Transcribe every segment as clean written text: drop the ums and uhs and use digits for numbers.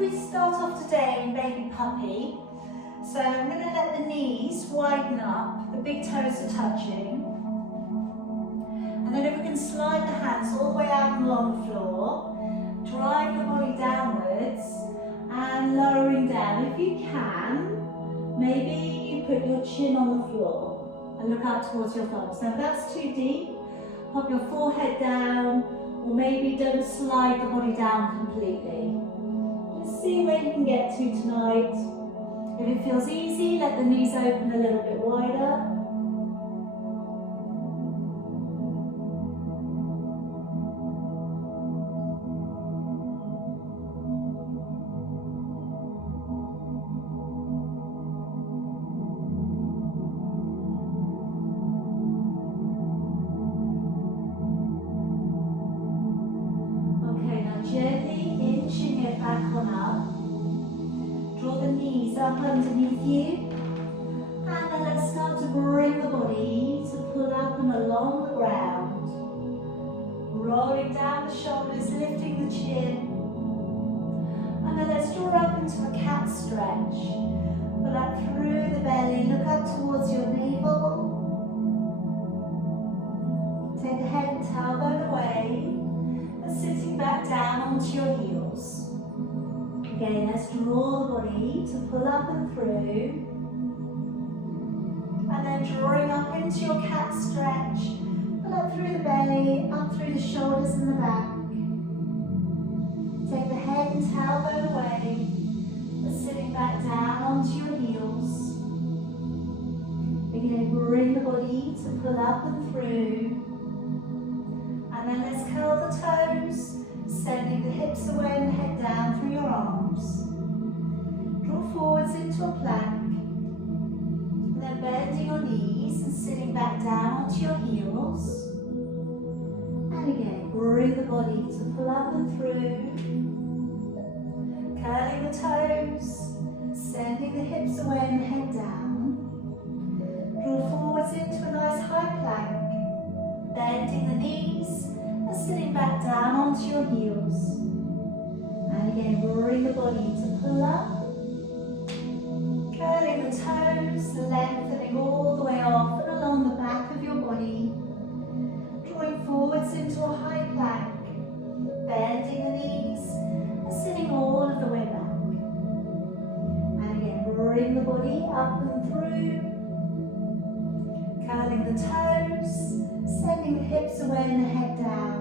we start off today in baby puppy, so I'm going to let the knees widen up, the big toes are touching. And then if we can slide the hands all the way out and along the floor, drive the body downwards and lowering down. If you can, maybe you put your chin on the floor and look out towards your thumbs. Now if that's too deep, pop your forehead down, or maybe don't slide the body down completely. Just see where you can get to tonight. If it feels easy, let the knees open a little bit wider. Gently inching it back on up. Draw the knees up underneath you. And then let's start to bring the body to pull up and along the ground. Rolling down the shoulders, lifting the chin. And then let's draw up into a cat stretch. Pull up through the belly, look up towards your navel. Take the head and tailbone away. Sitting back down onto your heels. Again, let's draw the body to pull up and through. And then drawing up into your cat stretch. Pull up through the belly, up through the shoulders and the back. Take the head and tailbone away. And sitting back down onto your heels. Again, bring the body to pull up and through. And then let's curl the toes, sending the hips away and the head down through your arms. Draw forwards into a plank. And then bending your knees and sitting back down onto your heels. And again, bring the body to pull up and through. Curling the toes, sending the hips away and the head down. Draw forwards into a nice high plank. Bending the knees and sitting back down onto your heels. And again, bring the body to pull up. Curling the toes, lengthening all the way off and along the back of your body. Drawing forwards into a high plank. Bending the knees and sitting all of the way back. And again, bring the body up and through. Curling the toes. Sending the hips away and the head down.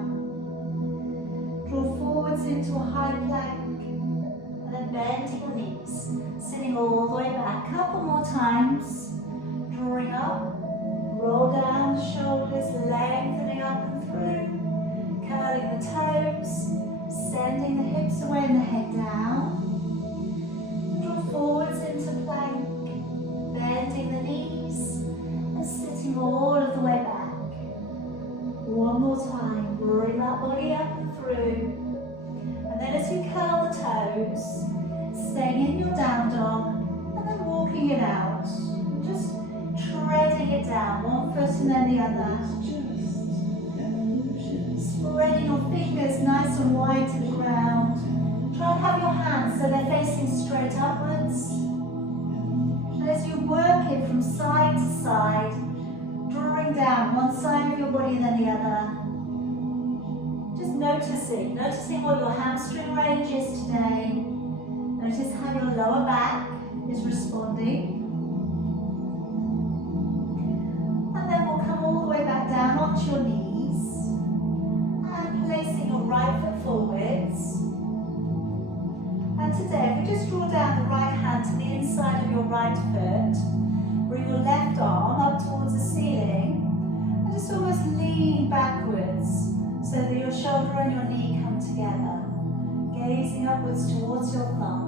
Draw forwards into a high plank. And then bending the knees. Sitting all the way back. Couple more times. Drawing up. Roll down the shoulders. Lengthening up and through. Curling the toes. Sending the hips away and the head down. Draw forwards into plank. Bending the knees. And sitting all of the way back. One more time, bring that body up and through. And then as you curl the toes, staying in your down dog, and then walking it out. Just treading it down, one foot and then the other. Spreading your fingers nice and wide to the ground. Try and have your hands so they're facing straight upwards. And as you work it from side to side, drawing down one side of your body and then the other. Just noticing what your hamstring range is today. Notice how your lower back is responding. And then we'll come all the way back down onto your knees. And placing your right foot forwards. And today, if you just draw down the right hand to the inside of your right foot, bring your left arm up towards the ceiling and just almost lean backwards so that your shoulder and your knee come together, gazing upwards towards your thumb.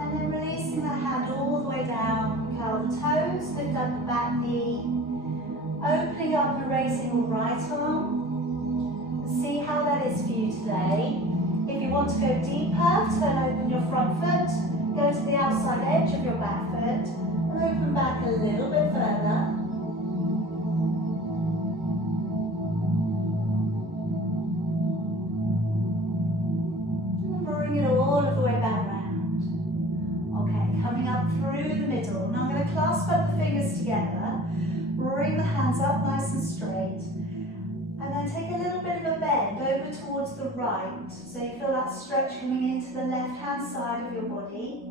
And then releasing that hand all the way down, curl the toes, lift up the back knee, opening up and raising your right arm. See how that is for you today. If you want to go deeper, turn open your front foot, go to the outside edge of your back foot, and open back a little bit further. up through the middle. Now I'm going to clasp up the fingers together, bring the hands up nice and straight, and then take a little bit of a bend over towards the right. So you feel that stretch coming into the left-hand side of your body.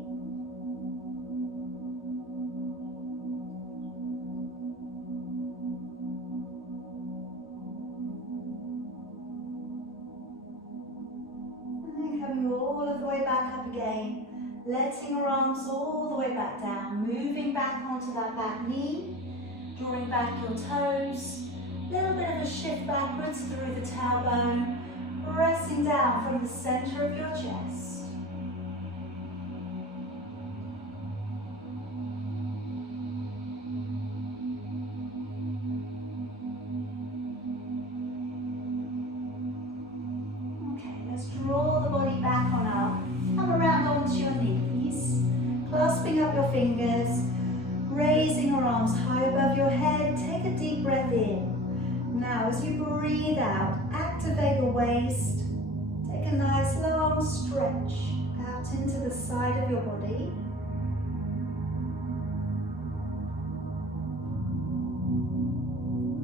All of the way back up again, letting your arms all the way back down, moving back onto that back knee, drawing back your toes, a little bit of a shift backwards through the tailbone, pressing down from the center of your chest. Draw the body back on up, come around onto your knees, clasping up your fingers, raising your arms high above your head, take a deep breath in. Now as you breathe out, activate your waist, take a nice long stretch out into the side of your body.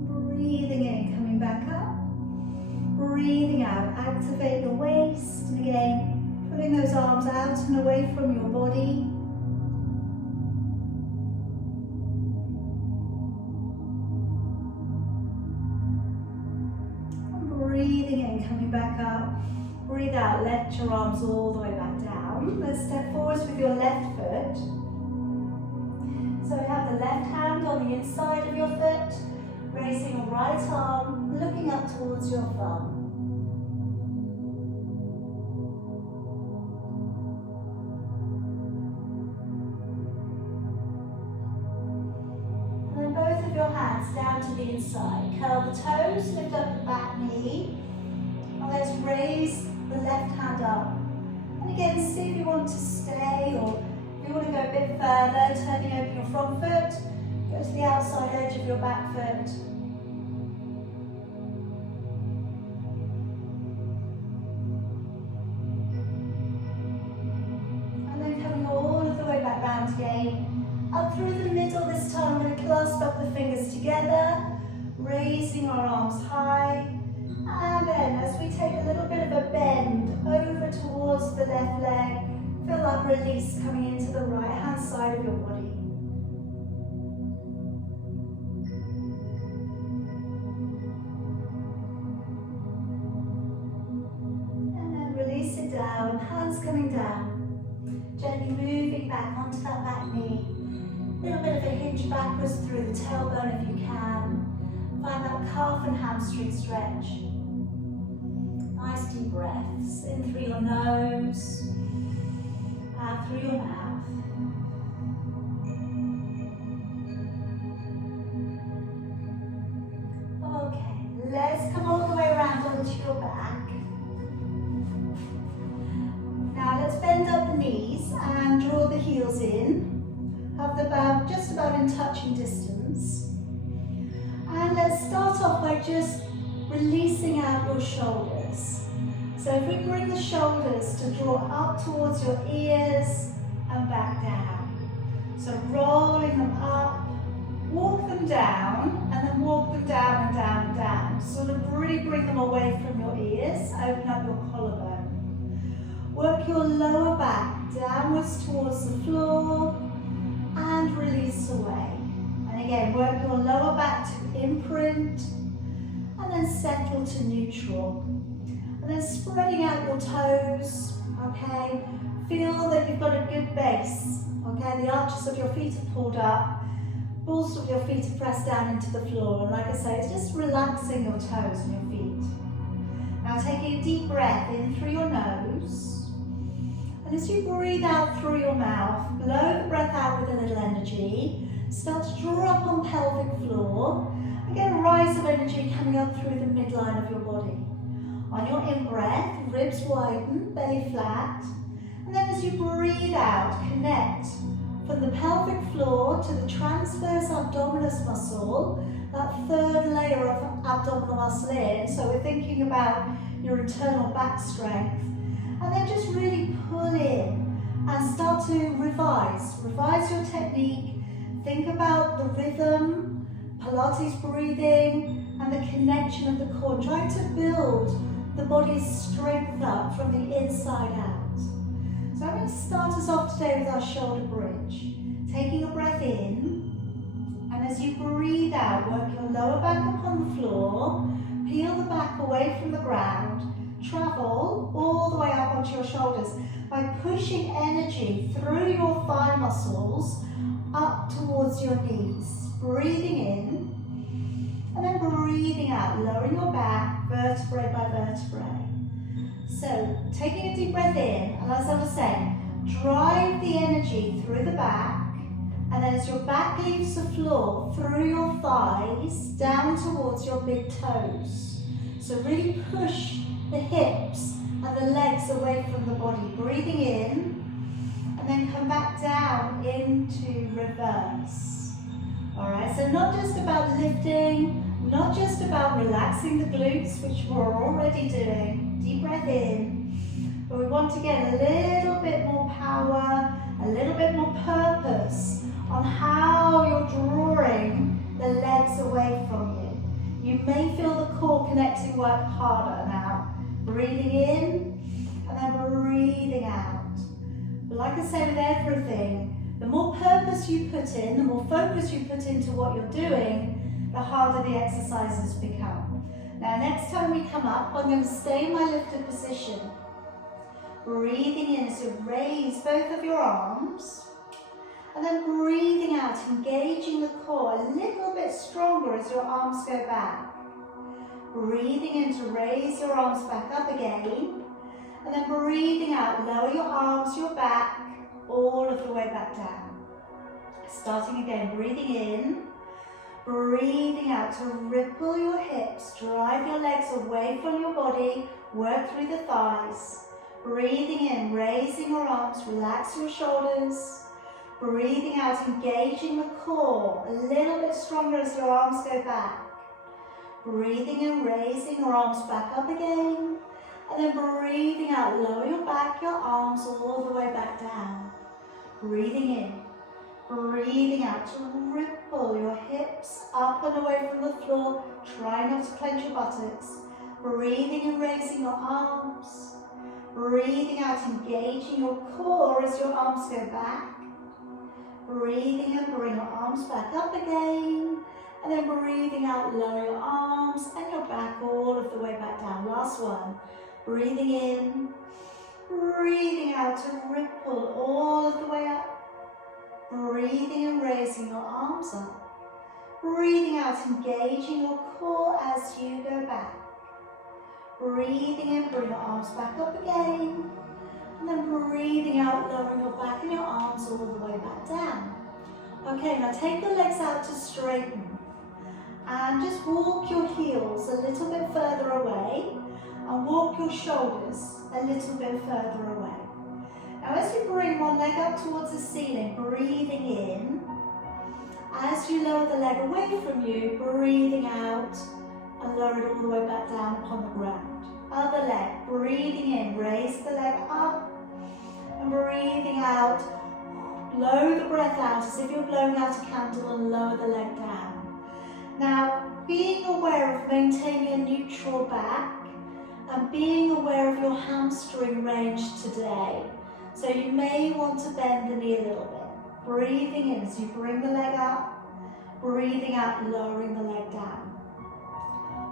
Breathing in, coming back up. Breathing out, activate your waist, and again, pulling those arms out and away from your body. And breathing in, coming back up. Breathe out, let your arms all the way back down. Let's step forwards with your left foot. So we have the left hand on the inside of your foot, raising your right arm, looking up towards your thumb. And then both of your hands down to the inside. Curl the toes, lift up the back knee. And let's raise the left hand up. And again, see if you want to stay or if you want to go a bit further, turning over your front foot. Go to the outside edge of your back foot. And then coming all of the way back round again. Up through the middle this time, we're going to clasp up the fingers together, raising our arms high. And then as we take a little bit of a bend over towards the left leg, feel that release coming into the right hand side of your body. Down, hands coming down, gently moving back onto that back knee. A little bit of a hinge backwards through the tailbone if you can. Find that calf and hamstring stretch. Nice deep breaths in through your nose, out through your mouth. Okay, let's come all the way around onto your back. Now let's bend up the knees and draw the heels in. Have the bow just about in touching distance. And let's start off by just releasing out your shoulders. So if we bring the shoulders to draw up towards your ears and back down. So rolling them up, walk them down, and then walk them down and down and down. Sort of really bring them away from your ears, open up your collarbone. Work your lower back downwards towards the floor and release away. And again, work your lower back to imprint and then settle to neutral. And then spreading out your toes, okay? Feel that you've got a good base, okay? The arches of your feet are pulled up, balls of your feet are pressed down into the floor. And like I say, it's just relaxing your toes and your feet. Now taking a deep breath in through your nose. And as you breathe out through your mouth, blow the breath out with a little energy. Start to draw up on pelvic floor. And get a rise of energy coming up through the midline of your body. On your in-breath, ribs widen, belly flat. And then as you breathe out, connect from the pelvic floor to the transverse abdominis muscle, that third layer of abdominal muscle in. So we're thinking about your internal back strength. And then just really pull in and start to revise your technique. Think about the rhythm, Pilates breathing, and the connection of the core. Try to build the body's strength up from the inside out. So I'm going to start us off today with our shoulder bridge. Taking a breath in, and as you breathe out, work your lower back upon the floor, peel the back away from the ground, travel all the way up onto your shoulders by pushing energy through your thigh muscles up towards your knees. Breathing in, and then breathing out, lowering your back, vertebrae by vertebrae. So, taking a deep breath in, and as I was saying, drive the energy through the back, and then as your back leaves the floor, through your thighs, down towards your big toes. So really push the hips and the legs away from the body. Breathing in, and then come back down into reverse. All right, so not just about lifting, not just about relaxing the glutes, which we're already doing. Deep breath in, but we want to get a little bit more power, a little bit more purpose on how you're drawing the legs away from you. You may feel the core connecting work harder now. Breathing in, and then breathing out. But like I say with everything, the more purpose you put in, the more focus you put into what you're doing, the harder the exercises become. Now next time we come up, I'm going to stay in my lifted position. Breathing in as you raise both of your arms, and then breathing out, engaging the core a little bit stronger as your arms go back. Breathing in to raise your arms back up again, and then breathing out, lower your arms, your back, all of the way back down. Starting again, breathing in, breathing out to ripple your hips, drive your legs away from your body, work through the thighs. Breathing in, raising your arms, relax your shoulders. Breathing out, engaging the core a little bit stronger as your arms go back. Breathing in, raising your arms back up again. And then breathing out, lower your back, your arms all the way back down. Breathing in, breathing out to ripple your hips up and away from the floor. Try not to clench your buttocks. Breathing and raising your arms. Breathing out, engaging your core as your arms go back. Breathing in, bring your arms back up again. And then breathing out, lower your arms and your back all of the way back down. Last one. Breathing in, breathing out to ripple all of the way up. Breathing and raising your arms up. Breathing out, engaging your core as you go back. Breathing in, bring your arms back up again. And then breathing out, lowering your back and your arms all the way back down. Okay, now take the legs out to straighten. And just walk your heels a little bit further away. And walk your shoulders a little bit further away. Now as you bring one leg up towards the ceiling, breathing in. As you lower the leg away from you, breathing out and lower it all the way back down upon the ground. Other leg, breathing in, raise the leg up and breathing out. Blow the breath out as if you're blowing out a candle and lower the leg down. Now, being aware of maintaining a neutral back and being aware of your hamstring range today. So you may want to bend the knee a little bit. Breathing in as you bring the leg up, breathing out, lowering the leg down.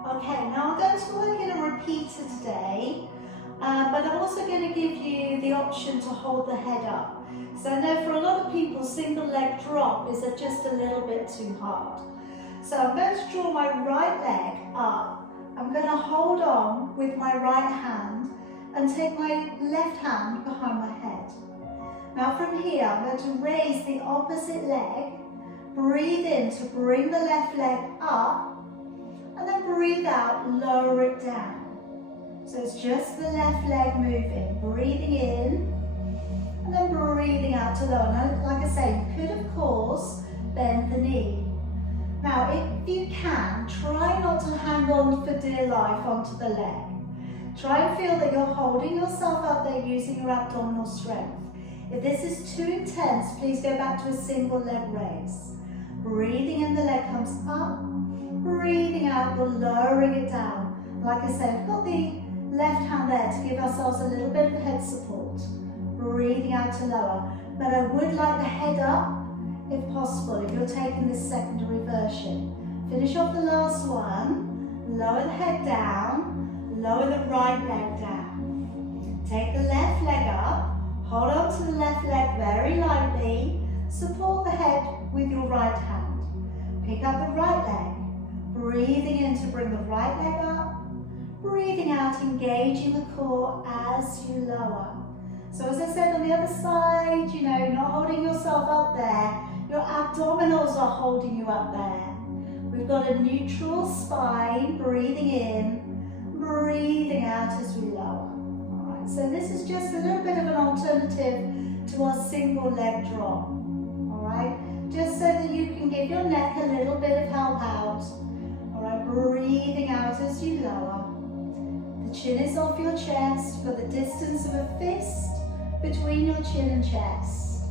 Okay, now I'm going to work in a repeater today, but I'm also going to give you the option to hold the head up. So I know for a lot of people, single leg drop is just a little bit too hard. So I'm going to draw my right leg up. I'm going to hold on with my right hand and take my left hand behind my head. Now from here, I'm going to raise the opposite leg, breathe in to bring the left leg up, and then breathe out, lower it down. So it's just the left leg moving, breathing in, and then breathing out to lower. Now, like I say, you could of course bend the knee. Now, if you can, try not to hang on for dear life onto the leg. Try and feel that you're holding yourself up there using your abdominal strength. If this is too intense, please go back to a single leg raise. Breathing in, the leg comes up. Breathing out, we're lowering it down. Like I said, we've got the left hand there to give ourselves a little bit of head support. Breathing out to lower. But I would like the head up, if possible, if you're taking this secondary version. Finish off the last one. Lower the head down. Lower the right leg down. Take the left leg up. Hold on to the left leg very lightly. Support the head with your right hand. Pick up the right leg. Breathing in to bring the right leg up. Breathing out, engaging the core as you lower. So as I said on the other side, you know, not holding yourself up there. Your abdominals are holding you up there. We've got a neutral spine, breathing in, breathing out as we lower. All right, so this is just a little bit of an alternative to our single leg drop. All right, just so that you can give your neck a little bit of help out. All right, breathing out as you lower. The chin is off your chest, you've got the distance of a fist between your chin and chest.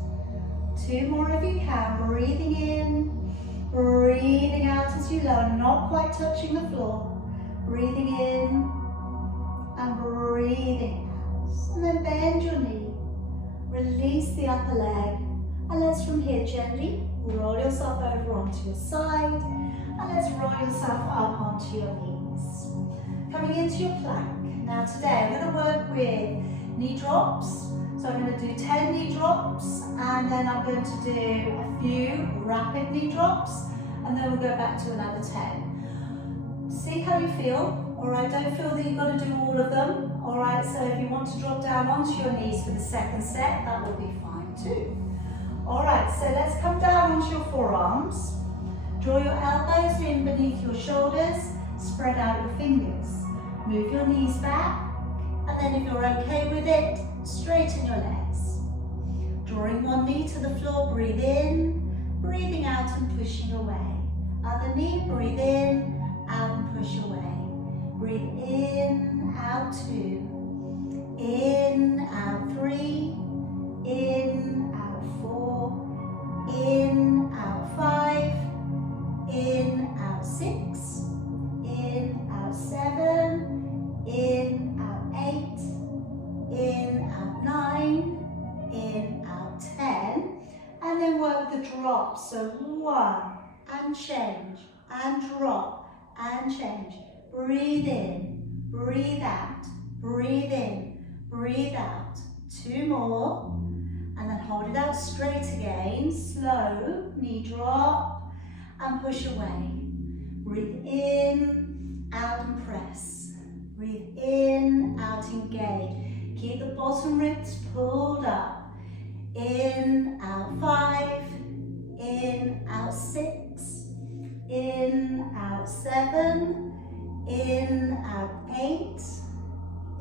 2 more if you can, breathing in, breathing out as you lower, not quite touching the floor. Breathing in and breathing out. And then bend your knee, release the upper leg, and let's from here gently roll yourself over onto your side, and let's roll yourself up onto your knees. Coming into your plank. Now today I'm going to work with knee drops. So I'm going to do 10 knee drops, and then I'm going to do a few rapid knee drops, and then we'll go back to another 10. See how you feel. Alright, don't feel that you've got to do all of them. Alright, so if you want to drop down onto your knees for the second set, that will be fine too. Alright, so let's come down onto your forearms. Draw your elbows in beneath your shoulders, spread out your fingers. Move your knees back, and then if you're okay with it, straighten your legs. Drawing one knee to the floor, breathe in, breathing out and pushing away. Other knee, breathe in, out and push away. Breathe in, out 2, in, out 3, in, out 4, in, out 5, in, out 6, in, out 7, in, out 8, in, out 9, in, out 10, and then work the drop. So 1, and change, and drop, and change. Breathe in, breathe out, breathe in, breathe out. 2 more, and then hold it out straight again. Slow, knee drop, and push away. Breathe in, out and press. Breathe in, out, engage. Keep the bottom ribs pulled up. In, out 5, in, out 6, in, out 7, in, out 8,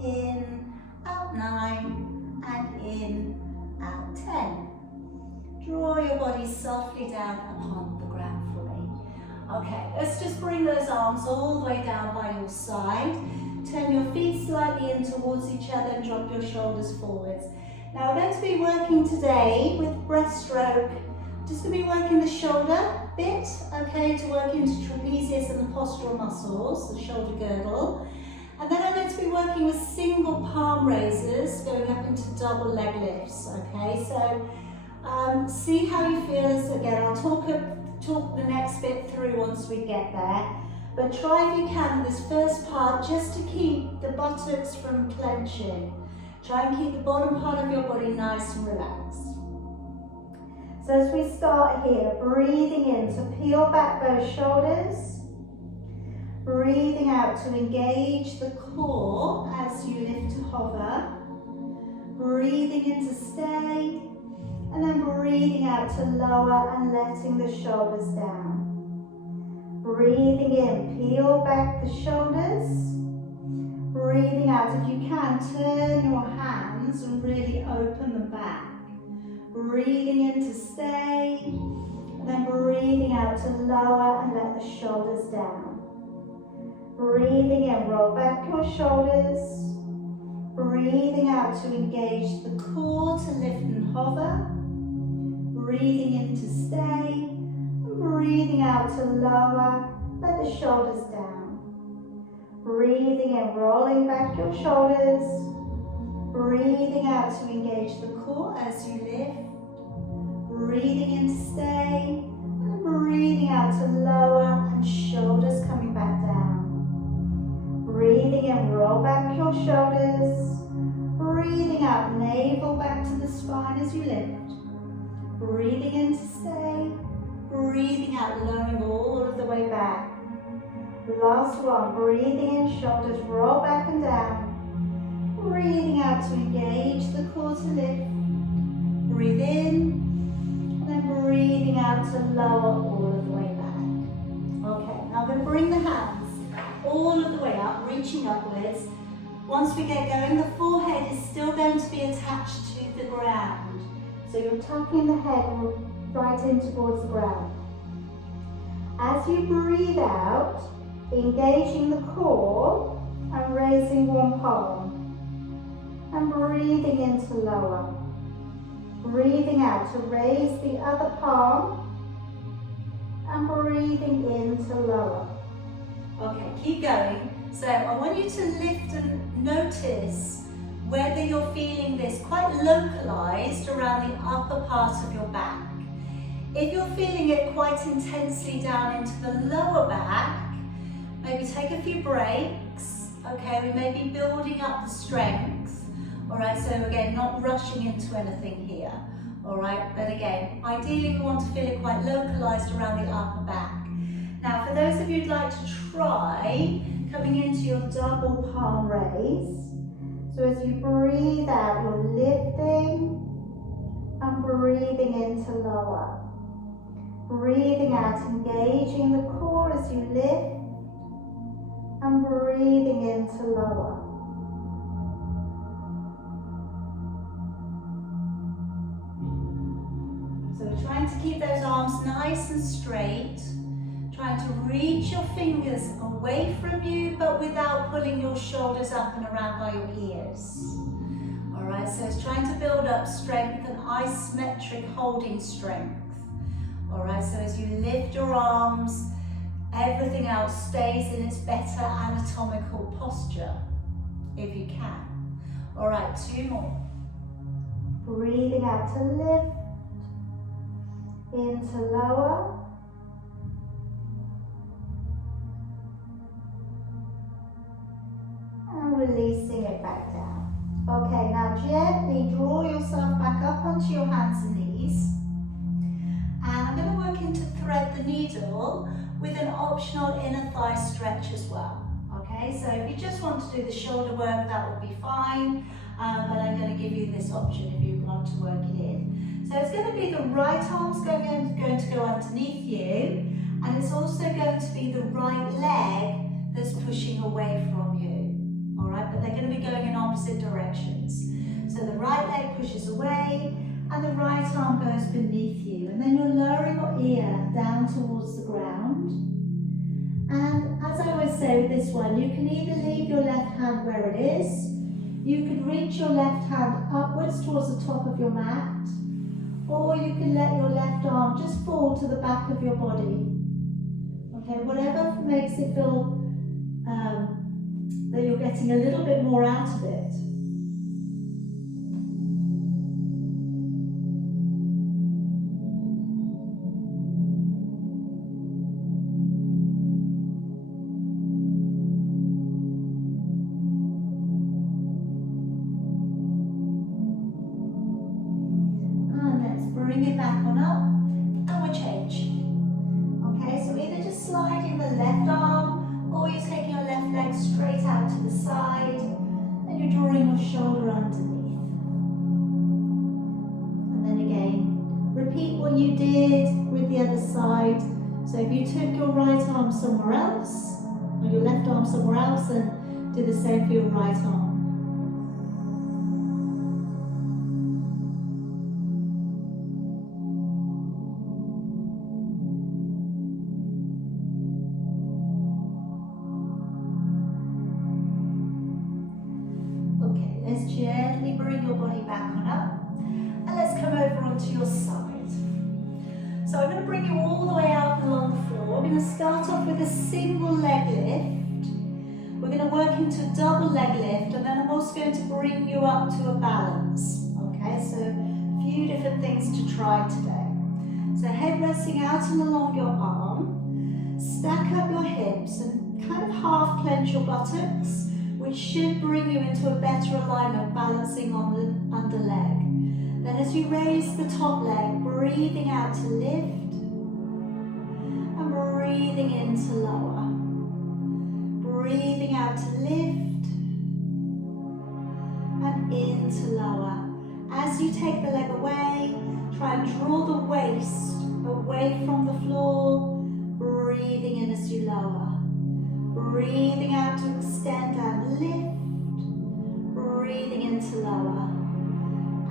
in, out 9, and in, out 10. Draw your body softly down upon the ground for me. Okay, let's just bring those arms all the way down by your side. Turn your feet slightly in towards each other and drop your shoulders forwards. Now we're going to be working today with breaststroke. Just going to be working the shoulder bit, okay, to work into trapezius and the postural muscles, the shoulder girdle. And then I'm going to be working with single palm raises, going up into double leg lifts, okay. So see how you feel as again. I'll talk the next bit through once we get there. But try if you can in this first part just to keep the buttocks from clenching. Try and keep the bottom part of your body nice and relaxed. So as we start here, breathing in to peel back those shoulders. Breathing out to engage the core as you lift to hover. Breathing in to stay. And then breathing out to lower and letting the shoulders down. Breathing in, peel back the shoulders. Breathing out, if you can, turn your hands and really open them back. Breathing in to stay, and then breathing out to lower and let the shoulders down. Breathing in, roll back your shoulders. Breathing out to engage the core to lift and hover. Breathing in to stay. And breathing out to lower. Let the shoulders down. Breathing in, rolling back your shoulders. Breathing out to engage the core as you lift. Breathing in to stay. And breathing out to lower and shoulders coming back down. Breathing in, roll back your shoulders. Breathing out, navel back to the spine as you lift. Breathing in to stay. Breathing out, lowering all of the way back. Last one, breathing in, shoulders roll back and down. Breathing out to engage the core to lift. Breathe in, and then breathing out to lower all of the way back. Okay, now I'm going to bring the hands all of the way up, reaching upwards. Once we get going, the forehead is still going to be attached to the ground. So you're tucking the head right in towards the ground. As you breathe out, engaging the core and raising one palm. And breathing in to lower. Breathing out to raise the other palm. And breathing in to lower. Okay, keep going. So I want you to lift and notice whether you're feeling this quite localized around the upper part of your back. If you're feeling it quite intensely down into the lower back, maybe take a few breaks. Okay, we may be building up the strength. All right, so again, not rushing into anything here. All right, but again, ideally we want to feel it quite localized around the upper back. Now, for those of you who'd like to try coming into your double palm raise, so as you breathe out, you're lifting and breathing into lower. Breathing out, engaging the core as you lift and breathing into lower. So we're trying to keep those arms nice and straight, trying to reach your fingers away from you, but without pulling your shoulders up and around by your ears. All right, so it's trying to build up strength and isometric holding strength. All right, so as you lift your arms, everything else stays in its better anatomical posture, if you can. All right, 2 more. Breathing out to lift, into lower. And releasing it back down. Okay, now gently draw yourself back up onto your hands and knees. And I'm going to work into thread the needle with an optional inner thigh stretch as well. Okay, so if you just want to do the shoulder work, that would be fine. But I'm going to give you this option if you want to work it in. So it's going to be the right arm's going to go underneath you, and it's also going to be the right leg that's pushing away from you. All right, but they're going to be going in opposite directions. So the right leg pushes away, and the right arm goes beneath you, and then you're lowering your ear down towards the ground. And as I always say with this one, you can either leave your left hand where it is, you can reach your left hand upwards towards the top of your mat, or you can let your left arm just fall to the back of your body. Okay, whatever makes it feel that you're getting a little bit more out of it. Bring it back on up, and we'll change. Okay, so either just sliding the left arm, or you're taking your left leg straight out to the side, and you're drawing your shoulder underneath. And then again, repeat what you did with the other side. So if you took your right arm somewhere else, or your left arm somewhere else, then do the same for your right arm. Let's gently bring your body back on up, and let's come onto your side. So I'm going to bring you all the way out and along the floor. We're going to start off with a single leg lift. We're going to work into a double leg lift, and then I'm also going to bring you up to a balance. Okay, so a few different things to try today. So head resting out and along your arm. Stack up your hips and kind of half clench your buttocks, which should bring you into a better alignment, balancing on the under leg. Then as you raise the top leg, breathing out to lift and breathing in to lower. Breathing out to lift and in to lower. As you take the leg away, try and draw the waist away from the floor. Breathing in as you lower. Breathing out to extend and lift. Breathing in to lower.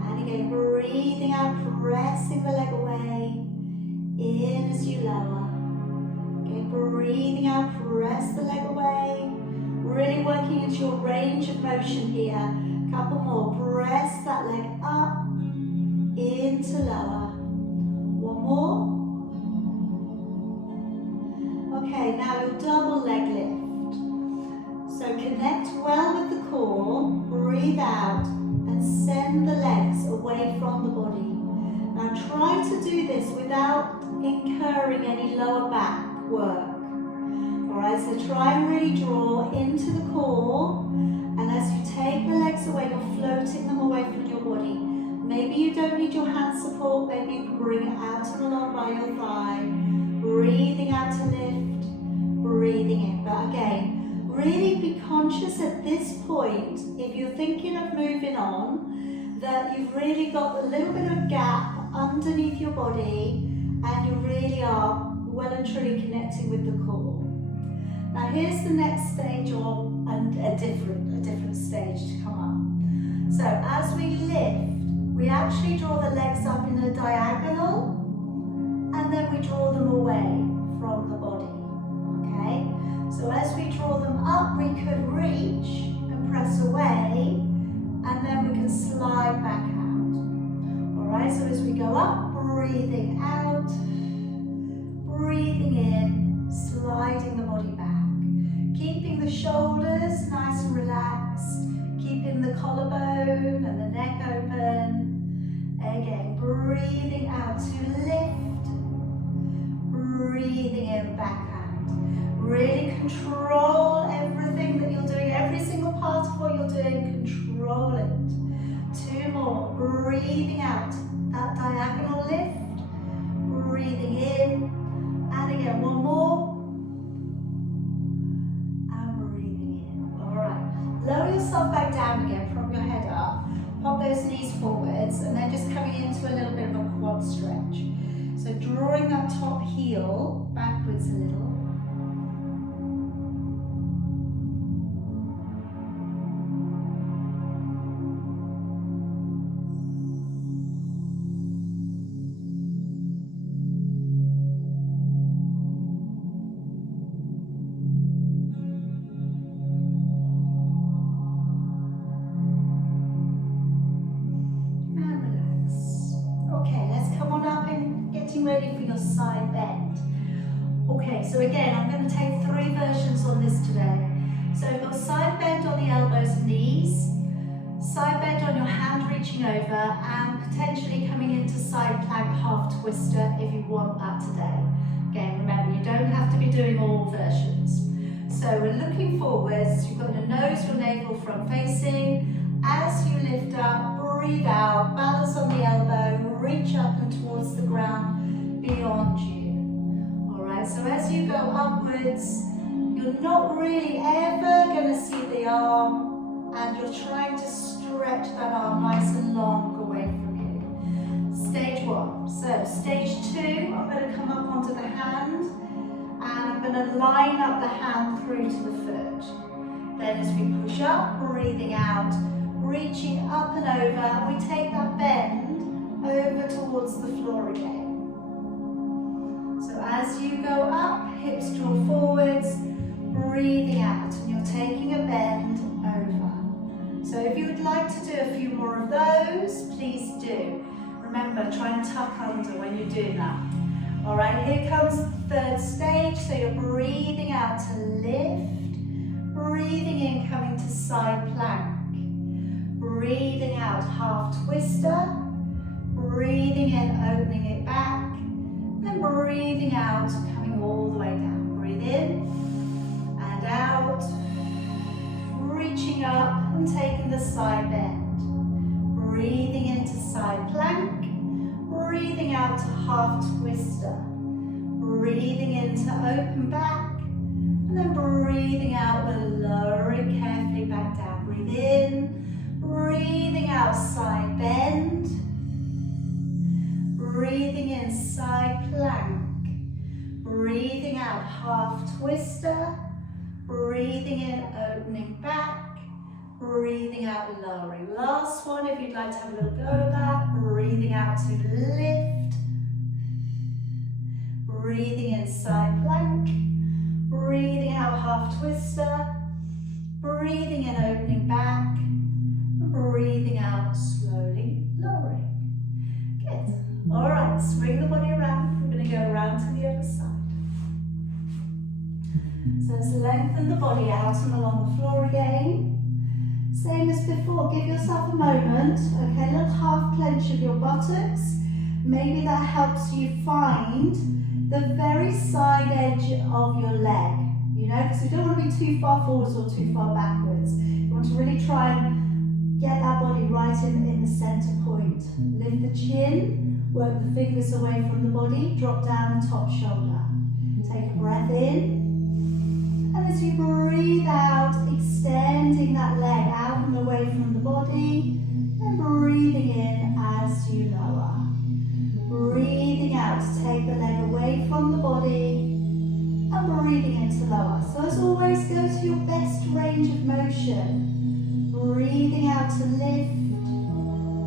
And again, breathing out, pressing the leg away. In as you lower. Again, breathing out, press the leg away. Really working into your range of motion here. Couple more. Press that leg up. Into lower. One more. Okay, now your double leg lift. So connect well with the core. Breathe out and send the legs away from the body. Now try to do this without incurring any lower back work. Alright, so try and really draw into the core, and as you take the legs away, you're floating them away from your body. Maybe you don't need your hand support, maybe you can bring it out and along by your thigh. Breathing out to lift, breathing in. But again, really be conscious at this point, if you're thinking of moving on, that you've really got a little bit of gap underneath your body and you really are well and truly connecting with the core. Now here's the next stage, or a different stage to come up. So as we lift, we actually draw the legs up in a diagonal and then we draw them away from the body. Okay? So as we draw them up, we could reach and press away, and then we can slide back out. Alright, so as we go up, breathing out, breathing in, sliding the body back. Keeping the shoulders nice and relaxed, keeping the collarbone and the neck open. Again, breathing out to lift, breathing in, back out. Really control everything that you're doing, every single part of what you're doing, control it. Two more, breathing out, that diagonal lift, breathing in, and again, one more. Lower yourself back down again, prop your head up, pop those knees forwards, and then just coming into a little bit of a quad stretch. So drawing that top heel backwards a little. Ready for your side bend. Okay, so again, I'm going to take 3 versions on this today. So we've got side bend on the elbows and knees, side bend on your hand reaching over, and potentially coming into side plank half twister if you want that today. Again, remember, you don't have to be doing all versions. So we're looking forwards, you've got your nose, your navel front facing. As you lift up, breathe out, balance on the elbow, reach up and towards the ground beyond you. Alright, so as you go upwards, you're not really ever going to see the arm, and you're trying to stretch that arm nice and long away from you. Stage 1. So stage 2, I'm going to come up onto the hand, and I'm going to line up the hand through to the foot. Then as we push up, breathing out, reaching up and over, we take that bend over towards the floor again. So as you go up, hips draw forwards, breathing out, and you're taking a bend over. So if you would like to do a few more of those, please do. Remember, try and tuck under when you're doing that. All right, here comes the third stage. So you're breathing out to lift, breathing in, coming to side plank, breathing out, half twister, breathing in, opening it back, then breathing out, coming all the way down. Breathe in and out, reaching up and taking the side bend. Breathing into side plank, breathing out to half twister, breathing in to open back, and then breathing out, we're lowering carefully back down. Breathe in, breathing out, side bend, breathing in, side plank, breathing out, half twister, breathing in, opening back, breathing out, lowering. Last one, if you'd like to have a little go of that. Breathing out to lift. Breathing in, side plank. Breathing out, half twister. Breathing in, opening back. Breathing out, slowly lowering. Good. All right, swing the body around. We're going to go around to the other side. So let's lengthen the body out and along the floor again. Same as before, give yourself a moment, okay, little half clench of your buttocks. Maybe that helps you find the very side edge of your leg, you know, because we don't want to be too far forwards or too far backwards. You want to really try and get that body right in the centre point. Lift the chin, work the fingers away from the body, drop down the top shoulder. Take a breath in. And as you breathe out, extending that leg out and away from the body, and breathing in as you lower. Breathing out to take the leg away from the body, and breathing in to lower. So as always, go to your best range of motion. Breathing out to lift,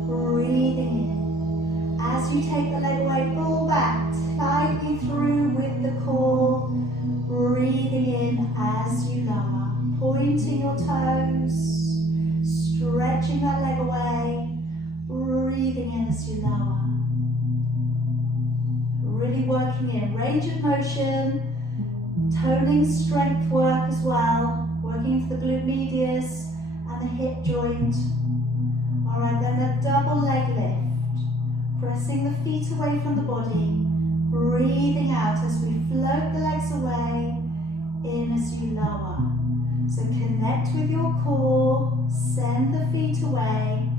breathing in. As you take the leg away, pull back slightly through with the core. Breathing in as you lower, pointing your toes, stretching that leg away, breathing in as you lower. Really working in range of motion, toning strength work as well, working into the glute medius and the hip joint. All right, then a double leg lift, pressing the feet away from the body. Breathing out as we float the legs away, in as you lower. So connect with your core, send the feet away,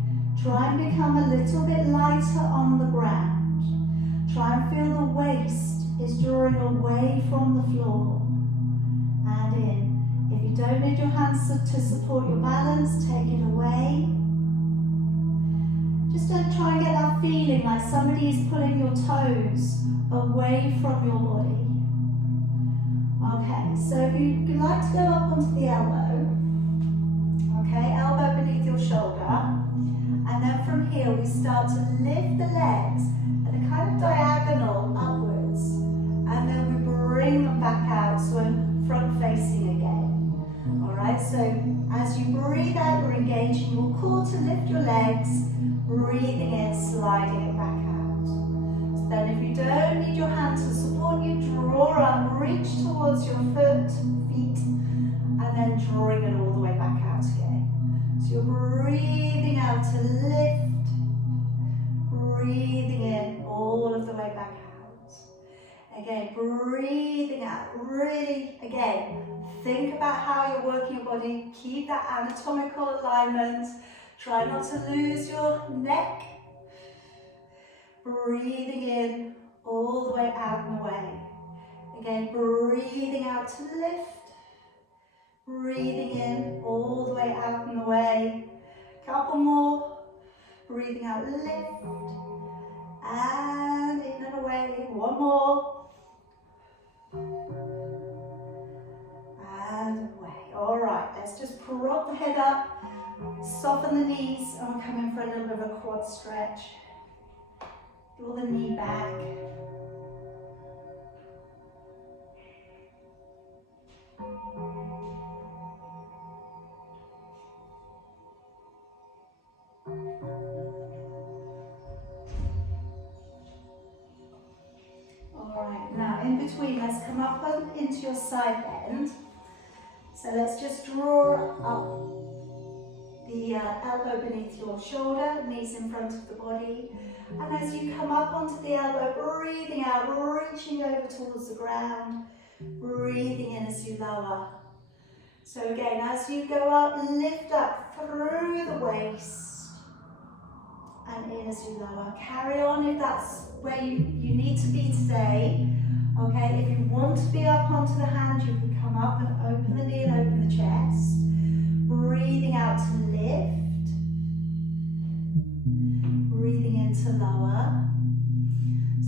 try and become a little bit lighter on the ground. Try and feel the waist is drawing away from the floor. And in. If you don't need your hands to support your balance, take it away. Just don't try and get that feeling like somebody is pulling your toes away from your body. Okay, so if you'd like to go up onto the elbow, okay, elbow beneath your shoulder, and then from here we start to lift the legs at a kind of diagonal upwards, and then we bring them back out, so we're front facing again. Alright, so as you breathe out, you're engaging your core to lift your legs, breathing in, sliding it back out. Then if you don't need your hands to support you, draw up, reach towards your feet, and then drawing it all the way back out again. So you're breathing out to lift, breathing in all of the way back out. Again, breathing out, really, again, think about how you're working your body, keep that anatomical alignment, try not to lose your neck. Breathing in all the way out and away. Again, breathing out to lift. Breathing in all the way out and away. Couple more. Breathing out, lift. And in and away. One more. And away. All right, let's just prop the head up. Soften the knees. And we're coming for a little bit of a quad stretch. Draw the knee back. between. Let's come up into your side bend. So let's just draw up the elbow beneath your shoulder, knees in front of the body. And as you come up onto the elbow, breathing out, reaching over towards the ground, breathing in as you lower. So again, as you go up, lift up through the waist and in as you lower. Carry on if that's where you need to be today. Okay, if you want to be up onto the hand, you can come up and open the knee and open the chest. Breathing out to lift. Breathing in to lower.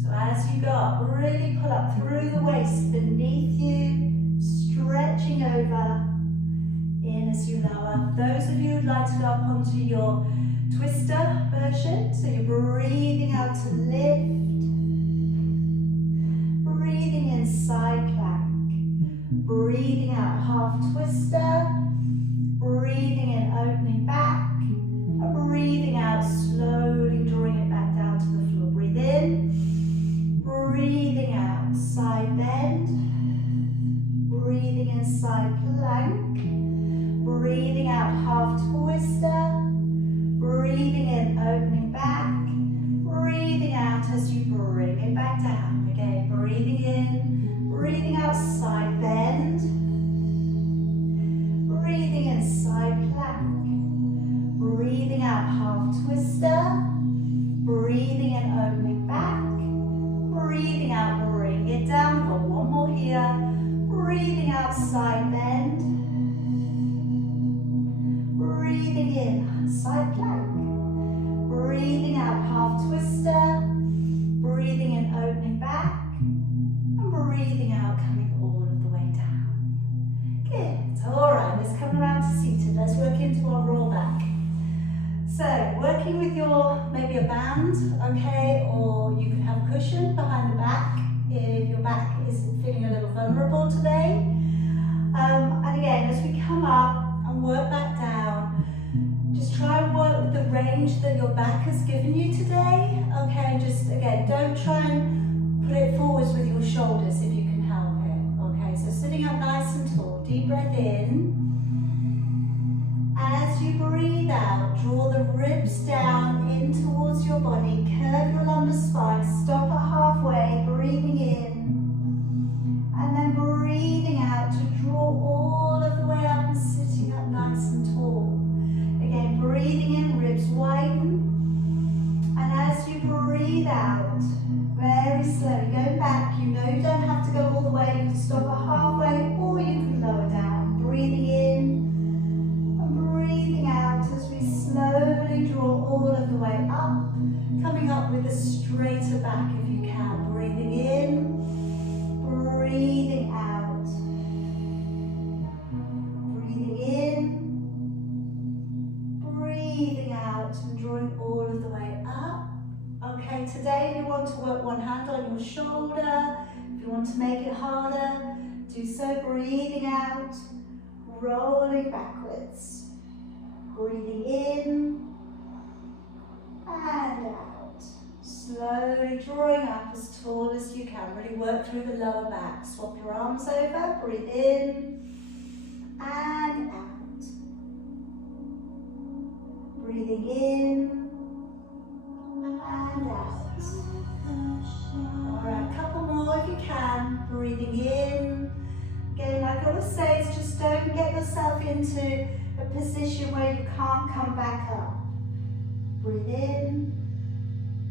So as you go up, really pull up through the waist beneath you, stretching over, in as you lower. Those of you who'd like to go up onto your twister version, so you're breathing out to lift. Breathing in side plank. Breathing out half twister. Breathing in opening back. And breathing out slowly drawing it back down to the floor. Breathe in. Breathing out side bend. Breathing in side plank. Breathing out half twister. Breathing in opening back. Breathing out as you bring it back down. Again, breathing in, breathing out side bend. Breathing in side plank. Breathing out half twister. Breathing in opening back. Breathing out, bring it down. Got one more here. Breathing out side bend. Breathing in side plank. Breathing out half twister. Breathing in opening back. And breathing out coming all of the way down. Good. Alright, let's come around to seated. Let's work into our roll back. So, working with maybe a band, okay, or you can have a cushion behind the back if your back is feeling a little vulnerable today. And again, as we come up and work back down, just try and work with the range that your back has given you today, okay, just again, don't try and put it forwards with your shoulders if you can help it, okay, so sitting up nice and tall, deep breath in. As you breathe out, draw the ribs down in towards your body, curve your lumbar spine, stop at halfway, breathing in, and then breathing out to draw all of the way up and sitting up nice and tall. Again, breathing in, ribs widen, and as you breathe out, very slowly, go back, you know you don't have to go all the way, you can stop at halfway or you can lower down, breathing in, breathing out as we slowly draw all of the way up, coming up with a straighter back if you can. Breathing in, breathing out. Breathing in, breathing out, and drawing all of the way up. Okay, today if you want to work one hand on your shoulder, if you want to make it harder, do so. Breathing out, rolling backwards. Breathing in and out. Slowly drawing up as tall as you can. Really work through the lower back. Swap your arms over. Breathe in and out. Breathing in and out. Alright, a couple more if you can. Breathing in. Again, like I always say, it's just don't get yourself into a position where you can't come back up. Breathe in,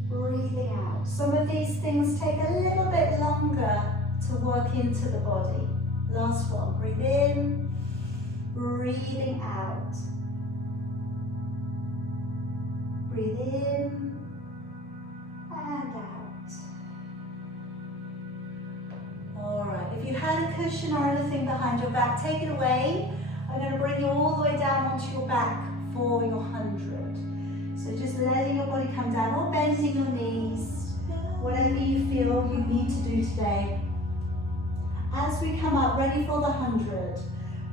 breathing out. Some of these things take a little bit longer to work into the body. Last one, breathe in, breathing out. Breathe in and out. Alright, if you had a cushion or anything behind your back, take it away. I'm going to bring you all the way down onto your back for your 100. So just letting your body come down or bending your knees, whatever you feel you need to do today. As we come up, ready for the 100,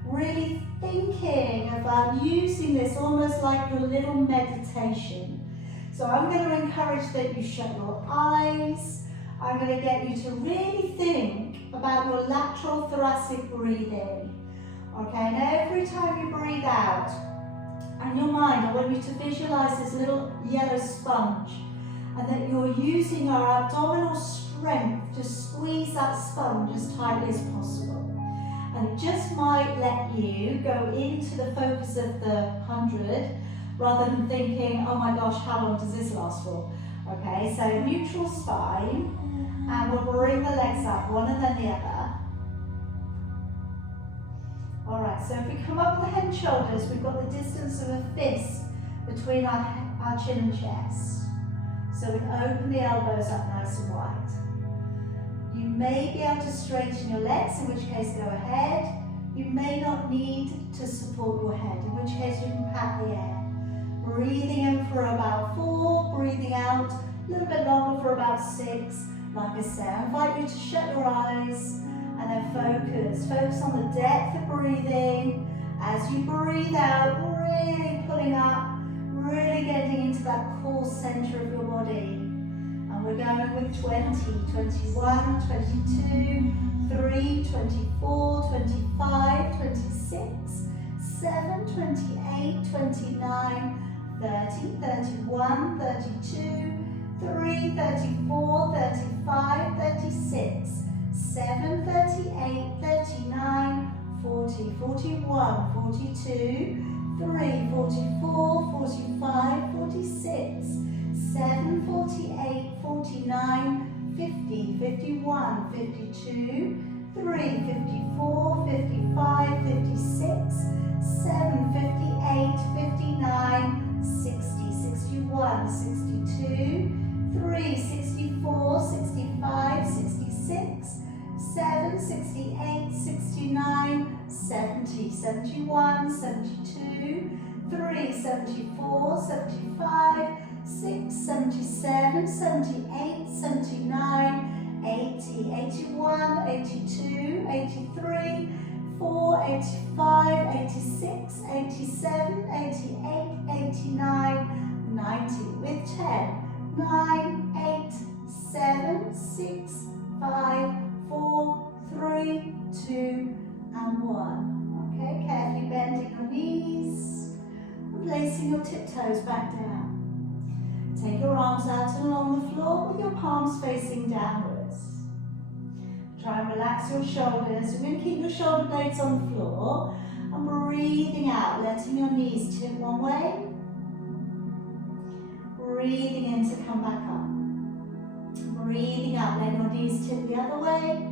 really thinking about using this almost like your little meditation. So I'm going to encourage that you shut your eyes. I'm going to get you to really think about your lateral thoracic breathing. Okay, and every time you breathe out, in your mind, I want you to visualize this little yellow sponge, and that you're using your abdominal strength to squeeze that sponge as tightly as possible. And it just might let you go into the focus of the 100 rather than thinking, oh my gosh, how long does this last for? Okay, so neutral spine, and we'll bring the legs up, one and then the other. All right, so if we come up with the head and shoulders, we've got the distance of a fist between our chin and chest. So we open the elbows up nice and wide. You may be able to straighten your legs, in which case go ahead. You may not need to support your head, in which case you can pat the air. Breathing in for about 4, breathing out a little bit longer for about 6. Like I said, I invite you to shut your eyes and then focus. Focus on the depth of breathing. As you breathe out, really pulling up, really getting into that core center of your body. And we're going with 20, 21, 22, 3, 24, 25, 26, 7, 28, 29, 30, 31, 32, 3, 34, 35, 36, 7, 38, 39, 40, 41, 42, 3, 44, 45, 46, 7, 48, 49, 50, 51, 52, 3, 54, 55, 56, 7, 58, 59, 60, 61, 62, 3, 64, 65, 66, 7, 68, 69, 70, 71, 72, 3, 74, 75, 6, 77, 78, 79, 80, 81, 82, 83, 4, 85, 86, 87, 88, 89, 90 with 10, 9, 8, 7, 6, 5, 4, 3, 2, and 1. Okay, carefully bending your knees and placing your tiptoes back down. Take your arms out and along the floor with your palms facing downwards. Try and relax your shoulders. You're going to keep your shoulder blades on the floor and breathing out, letting your knees tip one way. Breathing in to come back up. Breathing out, letting your knees tip the other way.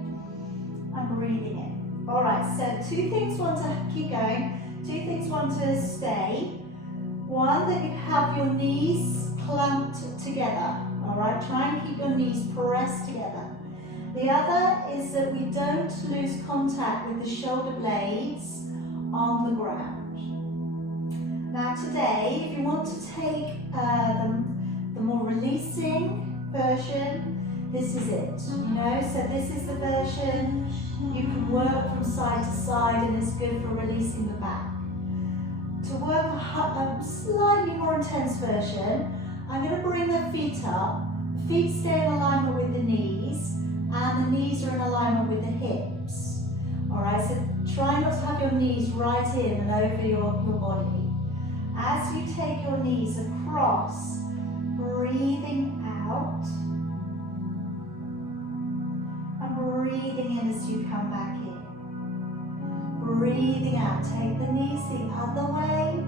And breathing in. Alright, so 2 things want to keep going. 2 things want to stay. One, that you have your knees clumped together. Alright, try and keep your knees pressed together. The other is that we don't lose contact with the shoulder blades on the ground. Now today, if you want to take the more releasing version, this is it, you know, so this is the version you can work from side to side and it's good for releasing the back. To work a slightly more intense version, I'm going to bring the feet up, the feet stay in alignment with the knees, and the knees are in alignment with the hips. Alright, so try not to have your knees right in and over your body. As you take your knees across, breathing out, and breathing in as you come back in. Breathing out, take the knees the other way.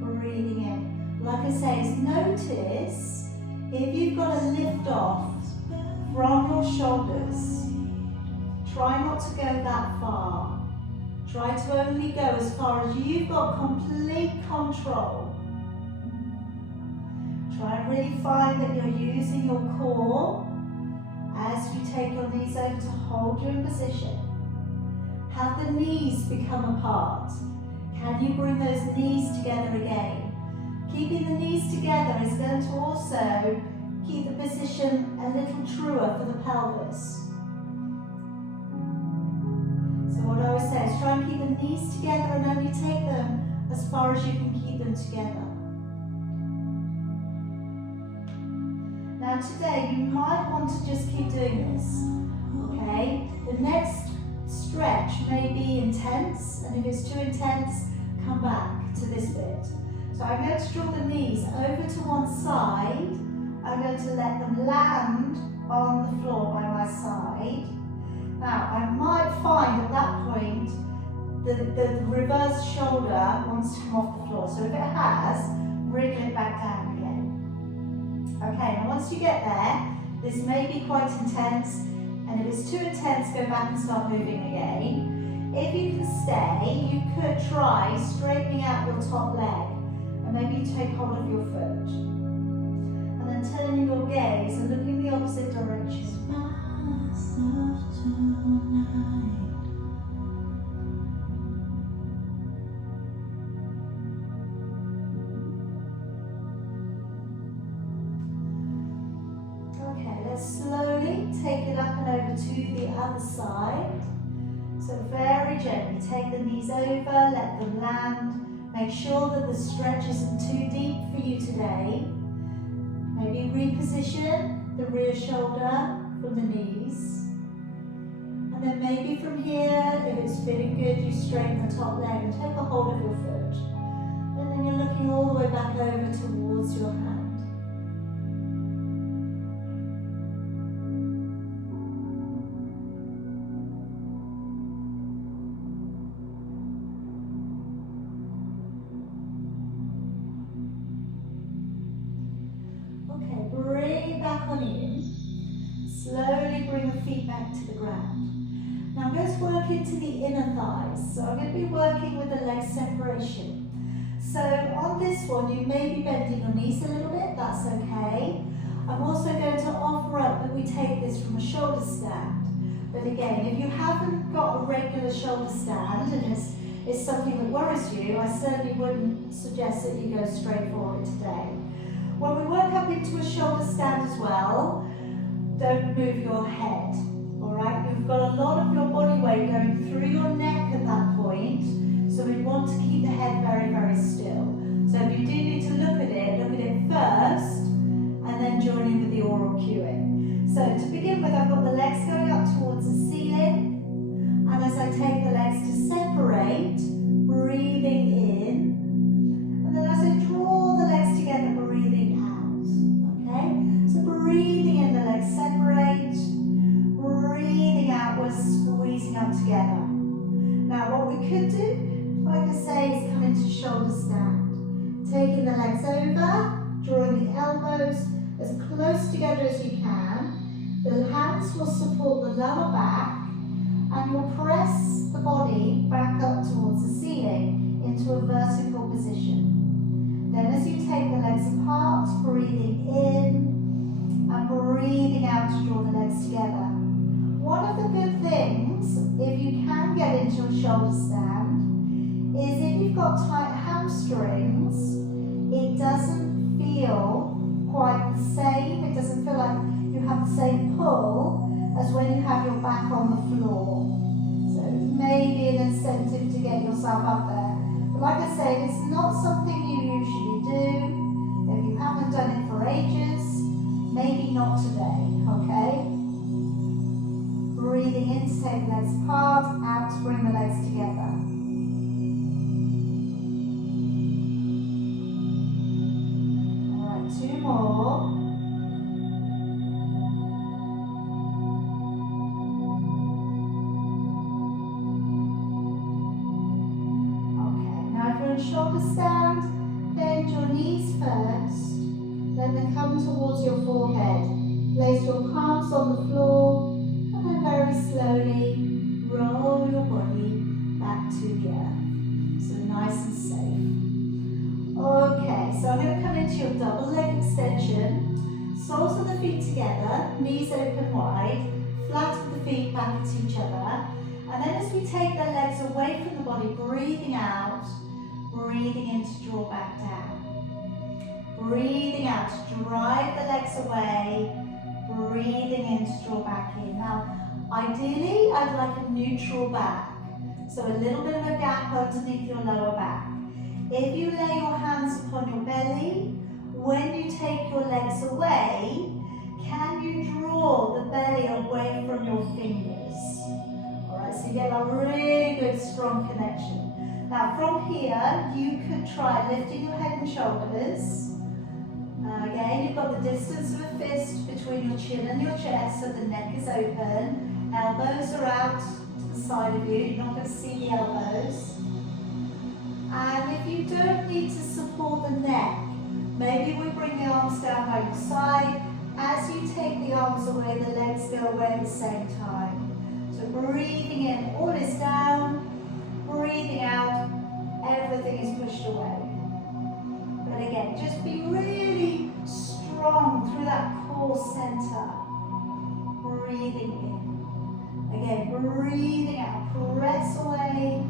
Breathing in. Like I say, notice if you've got a lift off from your shoulders, try not to go that far. Try to only go as far as you've got complete control. Try and really find that you're using your core as you take your knees over to hold you in position. Have the knees become apart. Can you bring those knees together again? Keeping the knees together is going to also keep the position a little truer for the pelvis. So what I always say is try and keep the knees together and only take them as far as you can keep them together. Now today you might want to just keep doing this, okay? The next stretch may be intense, and if it's too intense, come back to this bit. So I'm going to draw the knees over to one side. I'm going to let them land on the floor by my side. Now I might find at that point the reverse shoulder wants to come off the floor. So if it has, wriggle it back down again. Okay, now once you get there, this may be quite intense, and if it's too intense, go back and start moving again. If you can stay, you could try straightening out your top leg, and maybe take hold of your foot. And then turning your gaze and looking the opposite direction. Okay, let's slowly take it up and over to the other side. So very gently, take the knees over, let them land. Make sure that the stretch isn't too deep for you today. Maybe reposition the rear shoulder from the knees. And then maybe from here, if it's feeling good, you straighten the top leg and take a hold of your foot. And then you're looking all the way back over towards your hand. Okay, bring it back on in. Slowly bring the feet back to the ground. Now I'm going to work into the inner thighs. So I'm going to be working with the leg separation. So on this one, you may be bending your knees a little bit, that's okay. I'm also going to offer up that we take this from a shoulder stand. But again, if you haven't got a regular shoulder stand and it's something that worries you, I certainly wouldn't suggest that you go straight for it today. When we work up into a shoulder stand as well, don't move your head, all right? You've got a lot of your body weight going through your neck at that point, so we want to keep the head very, very still. So if you do need to look at it first, and then join in with the oral cueing. So to begin with, I've got the legs going up towards the ceiling, and as I take the legs to separate, breathing in, and then as I draw the legs together, breathing out, okay? So breathing in, the legs separate, breathing outwards, squeezing up together. Now what we could do, like I say, is come into shoulder stand. Taking the legs over, drawing the elbows as close together as you can. The hands will support the lower back, and you'll press the body back up towards the ceiling into a vertical position. Then as you take the legs apart, breathing in and breathing out to draw the legs together. One of the good things, if you can get into a shoulder stand, is if you've got tight hamstrings, it doesn't feel quite the same. It doesn't feel like you have the same pull as when you have your back on the floor. So it may be an incentive to get yourself up there. But like I say, it's not something you usually do. If you haven't done it for ages, maybe not today, okay? Breathing in to take the legs apart, out to bring the legs together. Alright, 2 more. Okay, now if you're in shoulder stand, bend your knees first, let them come towards your forehead. Place your palms on the floor, and then very slowly roll your body back to the earth. So nice and safe. Okay, so I'm going to come into your double leg extension. Soles of the feet together, knees open wide, flatten the feet back at each other. And then as we take the legs away from the body, breathing out, breathing in to draw back down. Breathing out to drive the legs away, breathing in to draw back in. Now, ideally, I'd like a neutral back, so a little bit of a gap underneath your lower back. If you lay your hands upon your belly, when you take your legs away, can you draw the belly away from your fingers? Alright, so you get a really good strong connection. Now from here, you could try lifting your head and shoulders. Again, you've got the distance of a fist between your chin and your chest, so the neck is open. Elbows are out to the side of you, you're not going to see the elbows. And if you don't need to support the neck, maybe we bring the arms down by your side. As you take the arms away, the legs go away at the same time. So breathing in, all is down. Breathing out, everything is pushed away. But again, just be really strong through that core center. Breathing in. Again, breathing out, press away.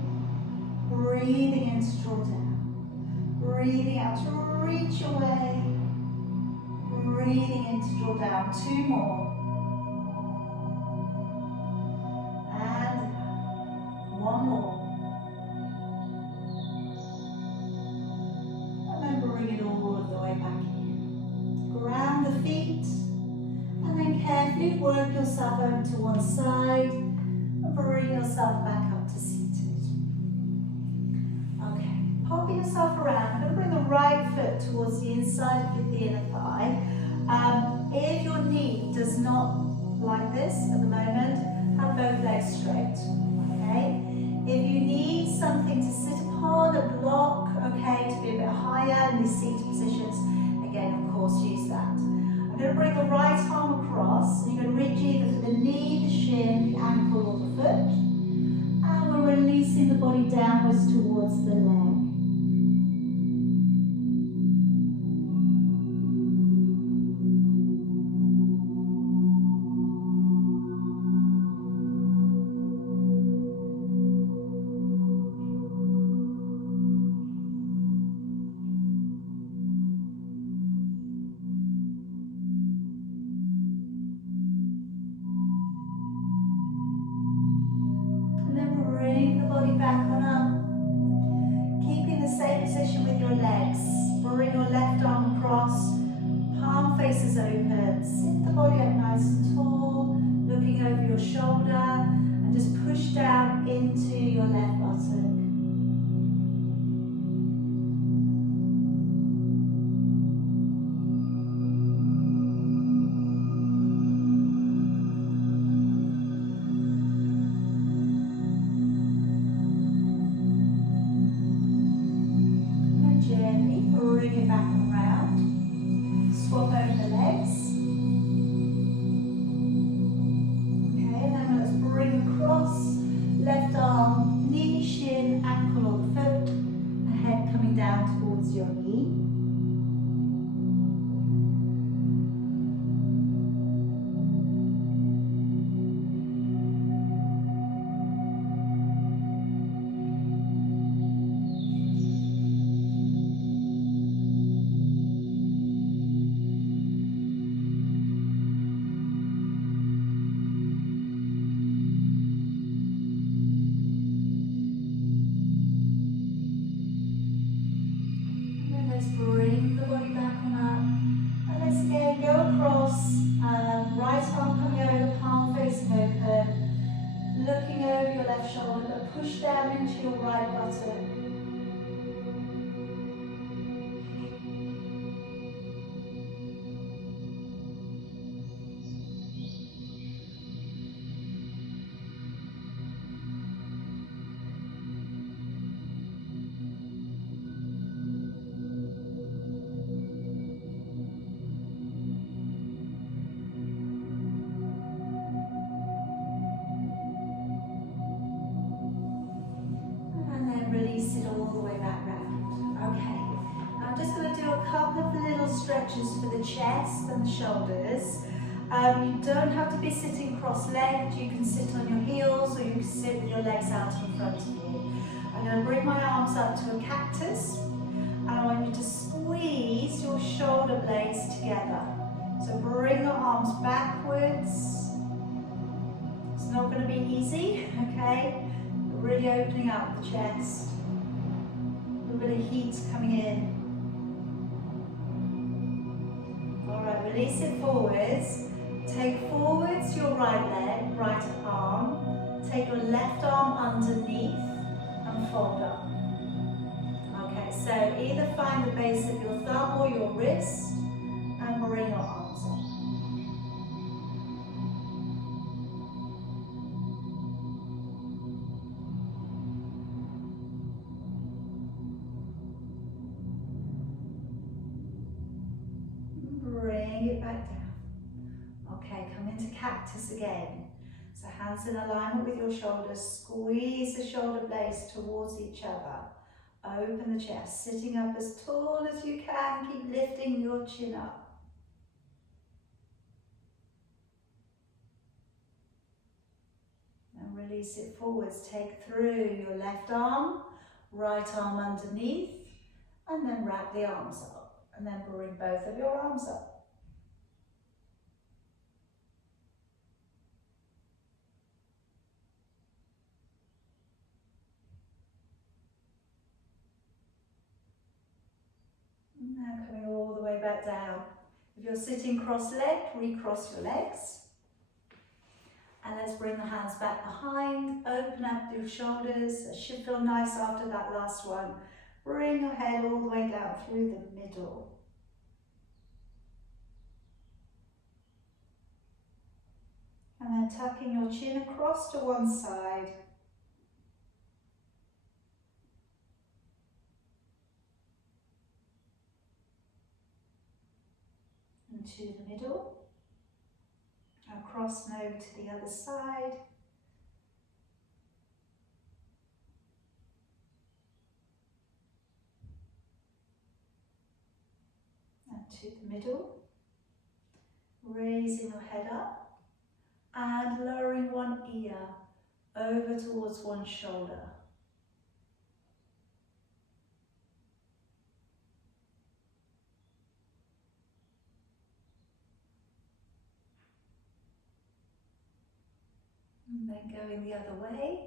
Breathing in to draw down. Breathing out to reach away. Breathing in to draw down. 2 more. And 1 more. And then bring it all of the way back in. Ground the feet. And then carefully work yourself over to one side. And bring yourself back up to seated. Okay, pop yourself around. I'm going to bring the right foot towards the inside of the inner thigh. If your knee does not like this at the moment, have both legs straight. Okay. If you need something to sit upon, a block, okay, to be a bit higher in these seated positions, again, of course, use that. I'm going to bring the right arm across. So you're going to reach either for the knee, the shin, the ankle, or the foot. And we're releasing the body downwards towards the leg. Push down into your right buttock. Stretches for the chest and the shoulders. You don't have to be sitting cross-legged. You can sit on your heels or you can sit with your legs out in front of you. I'm going to bring my arms up to a cactus and I want you to squeeze your shoulder blades together. So bring your arms backwards. It's not going to be easy, okay? But really opening up the chest. A little bit of heat coming in. Release it forwards Take forwards your right leg, right arm. Take your left arm underneath and fold up. Okay, so either find the base of your thumb or your wrist and bring your arms up. Bring it back down. Okay, come into cactus again. So hands in alignment with your shoulders, squeeze the shoulder blades towards each other. Open the chest, sitting up as tall as you can, keep lifting your chin up. And release it forwards, take through your left arm, right arm underneath, and then wrap the arms up. And then bring both of your arms up. Now coming all the way back down. If you're sitting cross-legged, recross your legs. And let's bring the hands back behind, open up your shoulders. It should feel nice after that last one. Bring your head all the way down through the middle. And then tucking your chin across to one side. And to the middle. Across and over to the other side. And to the middle. Raising your head up and lowering one ear over towards one shoulder. And then going the other way.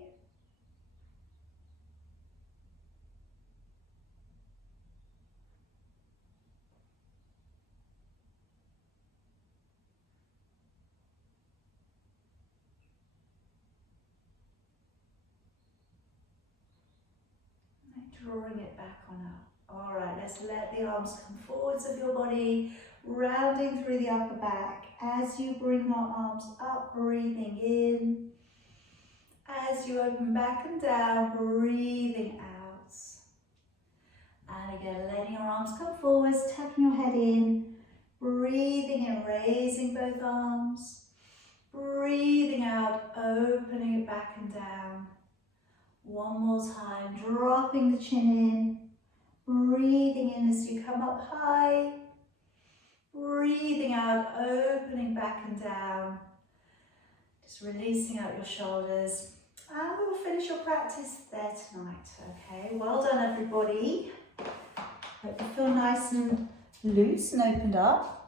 And drawing it back on up. All right, let's let the arms come forwards of your body, rounding through the upper back. As you bring your arms up, breathing in. As you open back and down, breathing out. And again, letting your arms come forwards, tucking your head in. Breathing in, raising both arms. Breathing out, opening it back and down. One more time, dropping the chin in. Breathing in as you come up high. Breathing out, opening back and down. Just releasing out your shoulders. And we'll finish your practice there tonight, okay? Well done, everybody. Hope you feel nice and loose and opened up.